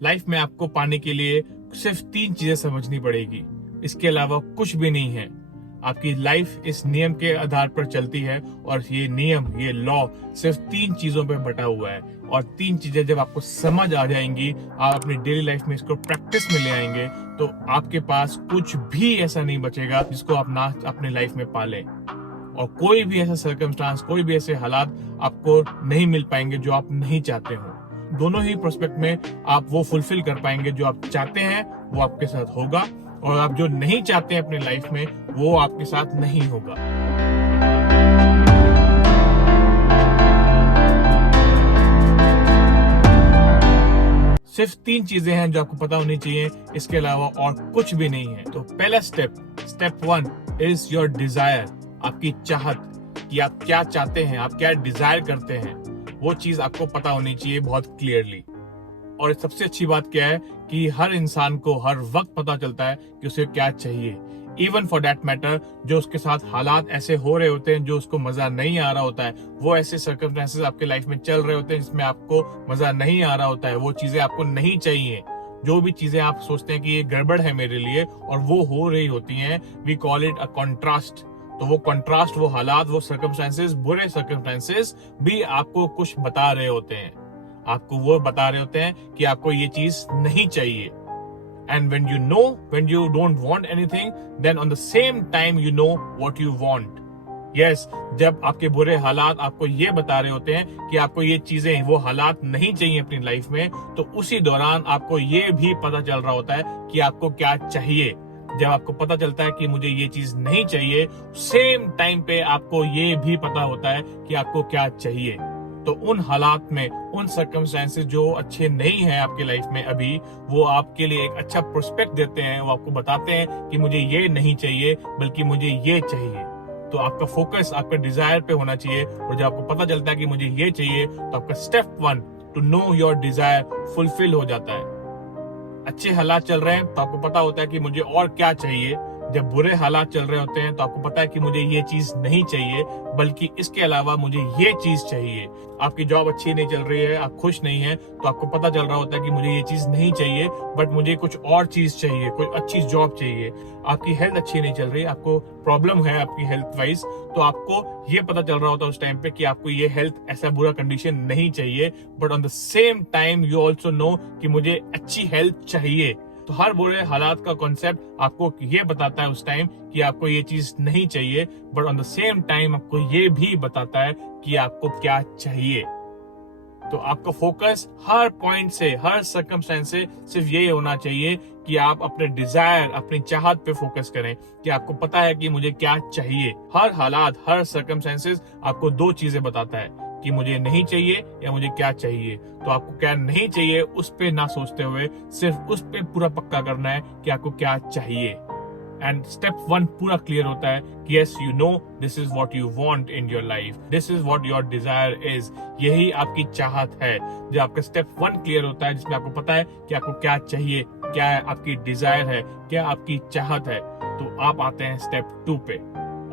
Life में आपको पाने के लिए सिर्फ 3 चीजें समझनी पड़ेगी, इसके अलावा कुछ भी नहीं है। आपकी लाइफ इस नियम के आधार पर चलती है और ये नियम, ये लॉ सिर्फ 3 चीजों पर बटा हुआ है। और 3 चीजें जब आपको समझ आ जाएंगी, आप अपनी डेली लाइफ में इसको प्रैक्टिस में ले आएंगे, तो आपके पास कुछ भी ऐसा नहीं बचेगा जिसको आप ना अपनी लाइफ में पालें। और कोई भी ऐसा सर्कमस्टांस, कोई भी ऐसे हालात आपको नहीं मिल पाएंगे जो आप नहीं चाहते हो। दोनों ही प्रोस्पेक्ट में आप वो फुलफिल कर पाएंगे। जो आप चाहते हैं वो आपके साथ होगा, और आप जो नहीं चाहते हैं अपनी लाइफ में वो आपके साथ नहीं होगा। सिर्फ 3 चीजें हैं जो आपको पता होनी चाहिए, इसके अलावा और कुछ भी नहीं है। तो पहला स्टेप 1 इज योर डिजायर। आपकी चाहत, कि आप क्या चाहते हैं, आप क्या डिजायर करते हैं, वो चीज आपको पता होनी चाहिए बहुत क्लियरली। और सबसे अच्छी बात क्या है कि हर इंसान को हर वक्त पता चलता है कि उसे क्या चाहिए। इवन फॉर दैट मैटर, जो उसके साथ हालात ऐसे हो रहे होते हैं जो उसको मजा नहीं आ रहा होता है, वो ऐसे सर्कमस्टेंसेस आपके लाइफ में चल रहे होते हैं जिसमें आपको मजा नहीं आ रहा होता है, वो चीजें आपको नहीं चाहिए। जो भी चीजें आप सोचते हैं कि ये गड़बड़ है मेरे लिए और वो हो रही होती हैं, we call it a contrast. तो वो कॉन्ट्रास्ट, वो हालात, वो सर्कमस्टेंसेस, बुरे सर्कमस्टेंसेस भी आपको कुछ बता रहे होते हैं। आपको वो बता रहे होते हैं कि आपको ये चीज नहीं चाहिए। And when you don't want anything, then on the same time you know what you want. Yes, जब आपके बुरे हालात आपको ये बता रहे होते हैं कि आपको ये चीजें, वो हालात नहीं चाहिए अपनी लाइफ में, तो उसी दौरान आपको ये भी पता चल रहा होता है कि आपको क्या चाहिए। जब आपको पता चलता है कि मुझे ये चीज नहीं चाहिए, सेम टाइम पे आपको ये भी पता होता है कि आपको क्या चाहिए। तो उन हालात में, उन सर्कमस्टेंसेस जो अच्छे नहीं हैं आपके लाइफ में अभी, वो आपके लिए एक अच्छा प्रोस्पेक्ट देते हैं। वो आपको बताते हैं कि मुझे ये नहीं चाहिए, बल्कि मुझे ये चाहिए। तो आपका फोकस आपका डिजायर पे होना चाहिए। और जब आपको पता चलता है कि मुझे ये चाहिए, तो आपका step 1 to know your desire fulfil हो जाता है। अच्छे हालात चल रहे हैं तो आपको पता होता है कि मुझे और क्या चाहिए। जब बुरे हालात चल रहे होते हैं तो आपको पता है कि मुझे ये चीज नहीं चाहिए, बल्कि इसके अलावा मुझे ये चीज चाहिए। आपकी जॉब अच्छी नहीं चल रही है, आप खुश नहीं है, तो आपको पता चल रहा होता है कि मुझे ये चीज नहीं चाहिए, बट मुझे कुछ और चीज चाहिए, कोई अच्छी जॉब चाहिए। आपकी हेल्थ अच्छी नहीं चल रही, आपको प्रॉब्लम है आपकी हेल्थ वाइज, तो आपको ये पता चल रहा होता है उस टाइम पे कि आपको ये हेल्थ, ऐसा बुरा कंडीशन नहीं चाहिए, but on the same time you also know कि मुझे अच्छी हेल्थ चाहिए। तो हर बुरे हालात का कॉन्सेप्ट आपको ये बताता है उस टाइम कि आपको ये चीज नहीं चाहिए, but on the same time आपको ये भी बताता है कि आपको क्या चाहिए। तो आपका फोकस हर पॉइंट से, हर सर्कमस्टेंस से सिर्फ ये होना चाहिए कि आप अपने डिजायर, अपनी चाहत पे फोकस करें कि आपको पता है कि मुझे क्या चाहिए। हर हालात, हर सर्कमस्टेंसेस आपको 2 चीजें बताता है कि मुझे नहीं चाहिए या मुझे क्या चाहिए। तो आपको क्या नहीं चाहिए उस पे ना सोचते हुए सिर्फ उस पे पूरा पक्का करना है कि आपको क्या चाहिए। एंड स्टेप 1 पूरा क्लियर होता है कि yes, you know this is what you want in your life, this is what your desire is. यही आपकी चाहत है। जब आपका स्टेप 1 क्लियर होता है, जिसमें आपको पता है कि आपको क्या चाहिए, क्या आपकी डिजायर है, क्या आपकी चाहत है, तो आप आते हैं स्टेप 2 पे।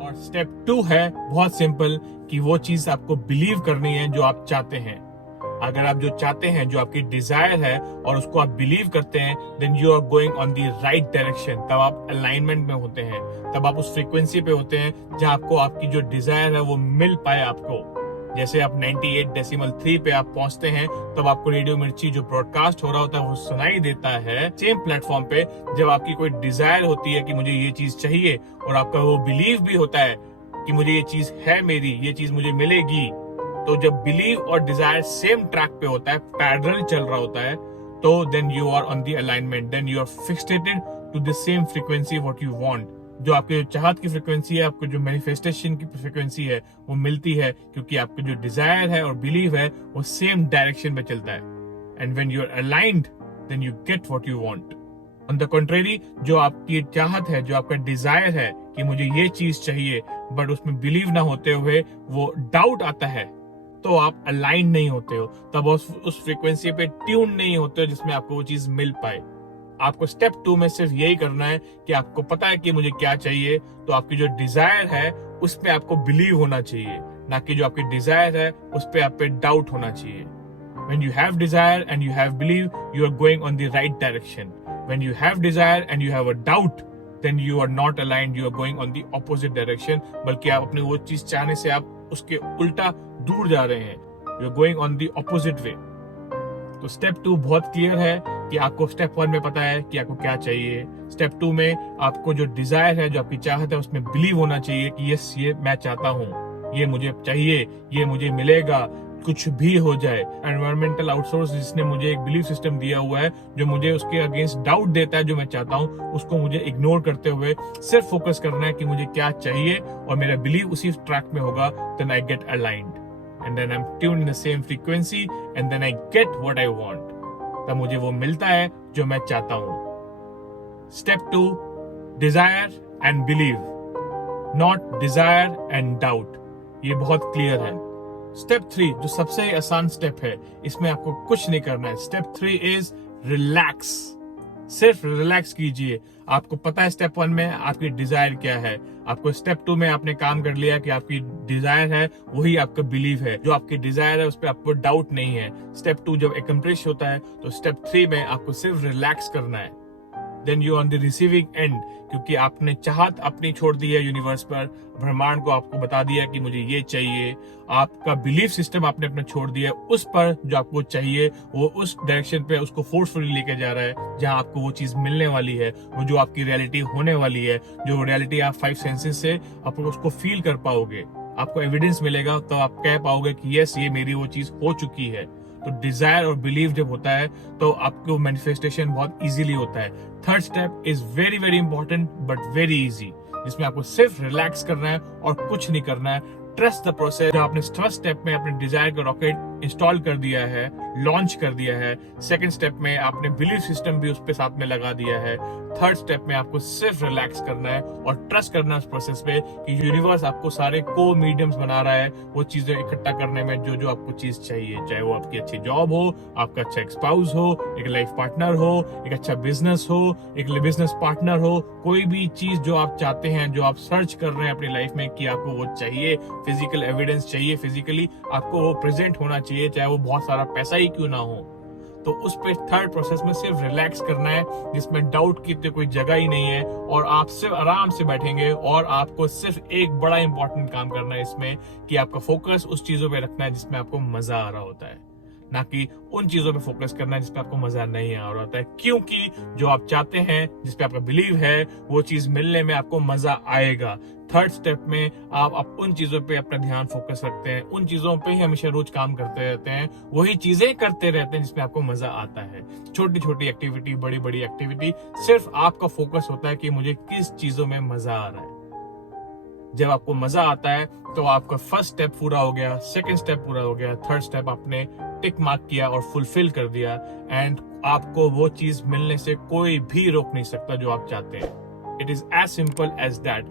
और स्टेप 2 है बहुत सिंपल, कि वो चीज आपको बिलीव करनी है जो आप चाहते हैं। अगर आप जो चाहते हैं, जो आपकी डिजायर है, और उसको आप बिलीव करते हैं, then you are going on the right direction. तब आप अलाइनमेंट में होते हैं, तब आप उस फ्रीक्वेंसी पे होते हैं जहां आपको आपकी जो डिजायर है वो मिल पाए आपको। जैसे आप 98.3 पे आप पहुंचते हैं, तब आपको रेडियो मिर्ची जो ब्रॉडकास्ट हो रहा होता है वो सुनाई देता है सेम प्लेटफॉर्म पे। जब आपकी कोई डिजायर होती है कि मुझे ये चीज चाहिए, और आपका वो बिलीव भी होता है कि मुझे ये चीज है मेरी, ये चीज मुझे मिलेगी, तो जब बिलीव और डिजायर सेम ट्रैक पे होता है, पैरेलल चल रहा होता है, तो then you are on the alignment, then you are fixated to the same frequency what you want. जो आपके चाहत की फ्रीक्वेंसी है, आपको जो मैनिफेस्टेशन की फ्रीक्वेंसी है, वो मिलती है क्योंकि आपका जो डिजायर है और बिलीव है वो सेम डायरेक्शन पे चलता है। And when you are aligned, then you get what you want. On the contrary, जो आपकी चाहत है, जो आपका डिजायर है कि मुझे ये चीज चाहिए, बट उसमें बिलीव ना होते हुए वो डाउट आता है, तो आप अलाइन नहीं होते हो, तब उस फ्रीक्वेंसी पे ट्यून नहीं होते हो जिसमें आपको वो चीज मिल पाए। आपको स्टेप 2 में सिर्फ यही करना है कि आपको पता है कि मुझे क्या चाहिए, तो आपकी जो डिजायर है उस पे आपको बिलीव होना चाहिए, ना कि जो आपकी डिजायर है उस पे आप पे डाउट होना चाहिए। When you have desire and you have belief, you are going on the right direction. When you have desire and you have a doubt, then you are not aligned, you are going on the opposite direction. बल्कि आप अपनी वो चीज चाहने से आप उसके उल्टा दूर जा रहे हैं. You are going on the opposite way. तो स्टेप 2 बहुत क्लियर है कि आपको स्टेप 1 में पता है कि आपको क्या चाहिए. स्टेप 2 में आपको जो डिजायर है, जो आपकी चाहत है, उसमें बिलीव होना चाहिए कि यस, ये मैं चाहता हूँ, ये मुझे चाहिए, ये मुझे मिलेगा, कुछ भी हो जाए. एनवायरमेंटल आउटसोर्स जिसने मुझे एक बिलीफ सिस्टम दिया हुआ है जो मुझे उसके अगेंस्ट डाउट देता है, जो मैं चाहता हूँ उसको मुझे इग्नोर करते हुए सिर्फ फोकस करना है कि मुझे क्या चाहिए और मेरा बिलीव उसी ट्रैक में होगा. Then I get aligned and then I'm tuned in the same frequency and then I get what I want. तब मुझे वो मिलता है जो मैं चाहता हूँ. Step 2, desire and believe, not desire and doubt. ये बहुत क्लियर है. Step 3 जो सबसे आसान स्टेप है, इसमें आपको कुछ नहीं करना है. Step 3 is relax. सिर्फ रिलैक्स कीजिए. आपको पता है स्टेप 1 में आपकी डिजायर क्या है. आपको स्टेप 2 में आपने काम कर लिया कि आपकी डिजायर है वही आपका बिलीव है. जो आपकी डिजायर है उस पर आपको डाउट नहीं है. स्टेप 2 जब एकम्प्लिश होता है तो स्टेप 3 में आपको सिर्फ रिलैक्स करना है. Then you on the receiving end, क्योंकि आपने चाहत अपनी छोड़ दी है यूनिवर्स पर, ब्रह्मांड को आपको बता दिया कि मुझे ये चाहिए. आपका बिलीफ सिस्टम आपने अपना छोड़ दिया उस पर जो आपको चाहिए, वो उस डायरेक्शन पे उसको फोर्सफुली लेके जा रहा है जहां आपको वो चीज मिलने वाली है, वो जो आपकी रियलिटी होने वाली है, जो रियलिटी आप 5 सेंसेस से आप उसको फील कर पाओगे. आपको एविडेंस मिलेगा तो आप कह पाओगे कि यस, ये मेरी वो चीज हो चुकी है. तो डिजायर और बिलीव जब होता है तो आपको मैनिफेस्टेशन बहुत इजीली होता है. Third step is very very important but very easy, जिसमें आपको सिर्फ रिलैक्स करना है और कुछ नहीं करना है. Trust the process. जब आपने फर्स्ट स्टेप में अपने डिजायर का रॉकेट इंस्टॉल कर दिया है, लॉन्च कर दिया है, सेकंड स्टेप में आपने बिलीफ सिस्टम भी उस पे साथ में लगा दिया है, थर्ड स्टेप में आपको सिर्फ रिलैक्स करना है और ट्रस्ट करना है उस प्रोसेस पे कि यूनिवर्स आपको सारे को मीडियम्स बना रहा है वो चीजें इकट्ठा करने में जो जो आपको चीज चाहिए. चाहे वो आपकी अच्छी जॉब हो, आपका अच्छा एक स्पाउस हो, एक लाइफ पार्टनर हो, एक अच्छा बिजनेस हो, एक बिजनेस पार्टनर हो, कोई भी चीज जो आप चाहते हैं, जो आप सर्च कर रहे हैं अपनी लाइफ में कि आपको वो चाहिए, फिजिकल एविडेंस चाहिए, फिजिकली आपको वो प्रेजेंट होना चाहिए, चाहे वो बहुत सारा पैसा ही क्यों ना हो. तो उस पे थर्ड प्रोसेस में सिर्फ रिलैक्स करना है, जिसमें डाउट की तो कोई जगह ही नहीं है और आप सिर्फ आराम से बैठेंगे और आपको सिर्फ एक बड़ा इंपॉर्टेंट काम करना है इसमें कि आपका फोकस उस चीजों पे रखना है जिसमें आपको मजा आ रहा होता है, ना कि उन चीजों पे फोकस करना है जिसमें आपको मजा नहीं आ रहा होता है. क्योंकि जो आप चाहते हैं, जिसपे आपका बिलीव है, वो चीज मिलने में आपको मजा आएगा. थर्ड स्टेप में आप उन चीजों पे अपना ध्यान फोकस रखते हैं, उन चीजों पे ही हमेशा रोज काम करते रहते हैं, वही चीजें करते रहते हैं जिसमें आपको मजा आता है. छोटी छोटी एक्टिविटी, बड़ी बड़ी एक्टिविटी, सिर्फ आपका फोकस होता है कि मुझे किस चीजों में मजा आ रहा है. जब आपको मजा आता है तो आपका फर्स्ट स्टेप पूरा हो गया, सेकंड स्टेप पूरा हो गया, थर्ड स्टेप आपने टिक मार्क किया और फुलफिल कर दिया. एंड आपको वो चीज मिलने से कोई भी रोक नहीं सकता जो आप चाहते हैं. It is as simple as that.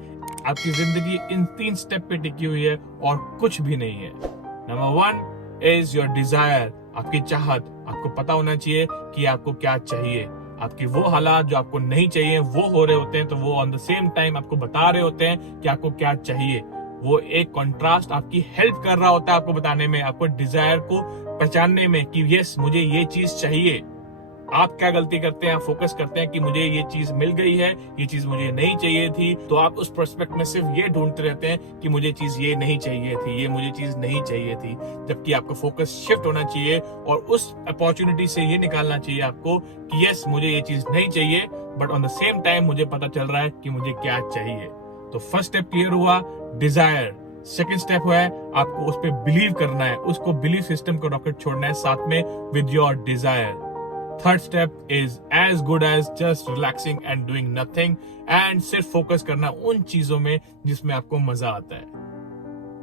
आपकी जिंदगी इन 3 स्टेप पे टिकी हुई है और कुछ भी नहीं है. नंबर 1 इज योर डिजायर, आपकी चाहत. आपको पता होना चाहिए कि आपको क्या चाहिए. आपके वो हालात जो आपको नहीं चाहिए वो हो रहे होते हैं, तो वो ऑन द सेम टाइम आपको बता रहे होते हैं कि आपको क्या चाहिए. वो एक कॉन्ट्रास्ट आपकी हेल्प कर रहा होता है आपको बताने में, आपको डिजायर को पहचानने में कि यस, मुझे ये चीज चाहिए. आप क्या गलती करते हैं, आप फोकस करते हैं कि मुझे ये चीज मिल गई है, ये चीज मुझे नहीं चाहिए थी, तो आप उस पर्सपेक्ट में सिर्फ ये ढूंढते रहते हैं कि मुझे चीज ये नहीं चाहिए थी, ये मुझे चीज नहीं चाहिए थी. जबकि आपका फोकस शिफ्ट होना चाहिए और उस अपॉर्चुनिटी से ये निकालना चाहिए आपको कि यस, मुझे ये चीज नहीं चाहिए, but on the same time मुझे पता चल रहा है कि मुझे क्या चाहिए. तो फर्स्ट स्टेप क्लियर हुआ, डिजायर. सेकेंड स्टेप हुआ है आपको उस पर बिलीव करना है, उसको बिलीव सिस्टम को रॉकेट छोड़ना है साथ में with your desire. Third step is as good as just relaxing and doing nothing, and सिर्फ फोकस करना उन चीजों में जिसमें आपको मजा आता है.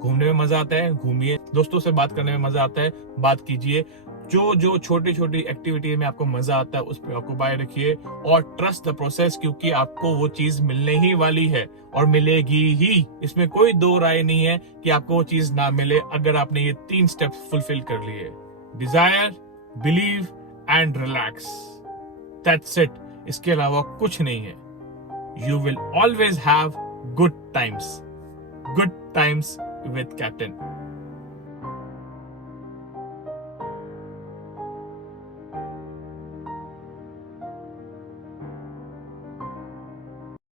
घूमने में मजा आता है, घूमिए. दोस्तों से बात करने में मजा आता है, बात कीजिए. जो जो छोटी छोटी एक्टिविटी में आपको मजा आता है उस पर ऑक्यूपाई रखिए और ट्रस्ट द प्रोसेस, क्योंकि आपको वो चीज मिलने ही वाली है और मिलेगी ही. इसमें कोई दो राय नहीं है कि आपको वो चीज ना मिले अगर आपने ये 3 स्टेप्स फुलफिल कर लिए. Desire, believe and relax. That's it. इसके अलावा कुछ नहीं है. You will always have good times. Good times with captain.